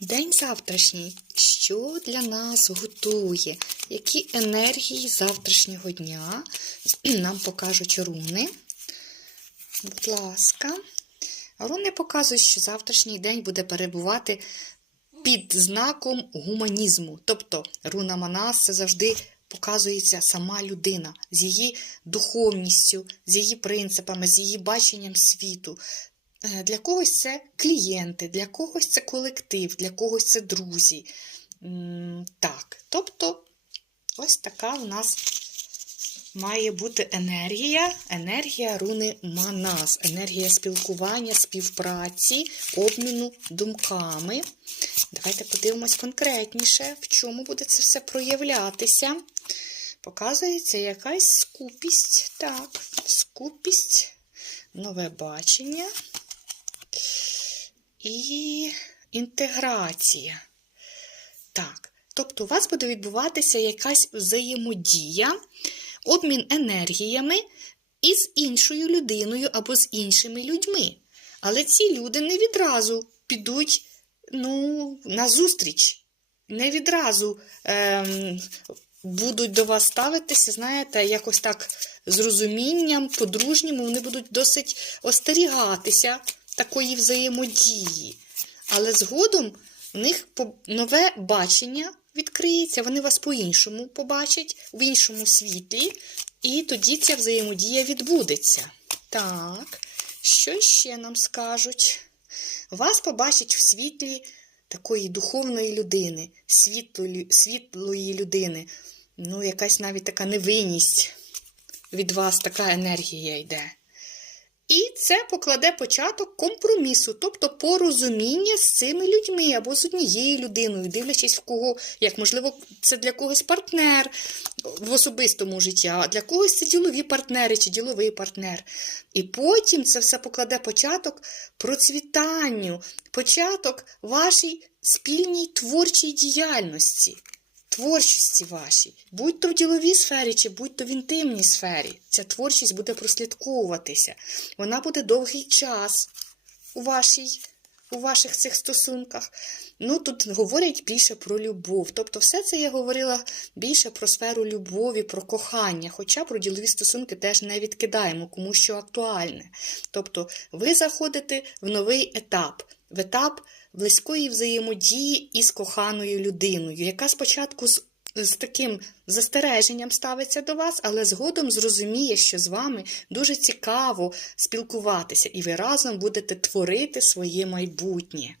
День завтрашній. Що для нас готує? Які енергії завтрашнього дня нам покажуть руни? Будь ласка. Руни показують, що завтрашній день буде перебувати під знаком гуманізму. Тобто руна Манас це завжди показується сама людина з її духовністю, з її принципами, з її баченням світу. Е, Для когось це клієнти, для когось це колектив, для когось це друзі. Так, тобто, ось така в нас має бути енергія, енергія руни Манас, енергія спілкування, співпраці, обміну думками. Давайте подивимось конкретніше, в чому буде це все проявлятися. Показується якась скупість. Так, скупість, нове бачення і інтеграція. Так, тобто у вас буде відбуватися якась взаємодія, обмін енергіями із іншою людиною або з іншими людьми. Але ці люди не відразу підуть ну, на зустріч, не відразу ем, будуть до вас ставитися, знаєте, якось так з розумінням, по-дружньому, вони будуть досить остерігатися такої взаємодії. Але згодом в них нове бачення відкриється, вони вас по-іншому побачать, в іншому світлі, і тоді ця взаємодія відбудеться. Так, що ще нам скажуть? Вас побачать в світлі такої духовної людини, світлої, світлої людини. Ну, якась навіть така невинність від вас, така енергія йде. І це покладе початок компромісу, тобто порозуміння з цими людьми або з однією людиною, дивлячись в кого, як можливо, це для когось партнер в особистому житті, а для когось це ділові партнери чи діловий партнер. І потім це все покладе початок процвітанню, початок вашій спільній творчій діяльності. Творчості вашій, будь то в діловій сфері, чи будь то в інтимній сфері, ця творчість буде прослідковуватися. Вона буде довгий час у, вашій, у ваших цих стосунках. Ну, тут говорять більше про любов. Тобто, все це я говорила більше про сферу любові, про кохання, хоча про ділові стосунки теж не відкидаємо, кому що актуальне. Тобто, ви заходите в новий етап, в етап близької взаємодії із коханою людиною, яка спочатку з, з таким застереженням ставиться до вас, але згодом зрозуміє, що з вами дуже цікаво спілкуватися, і ви разом будете творити своє майбутнє.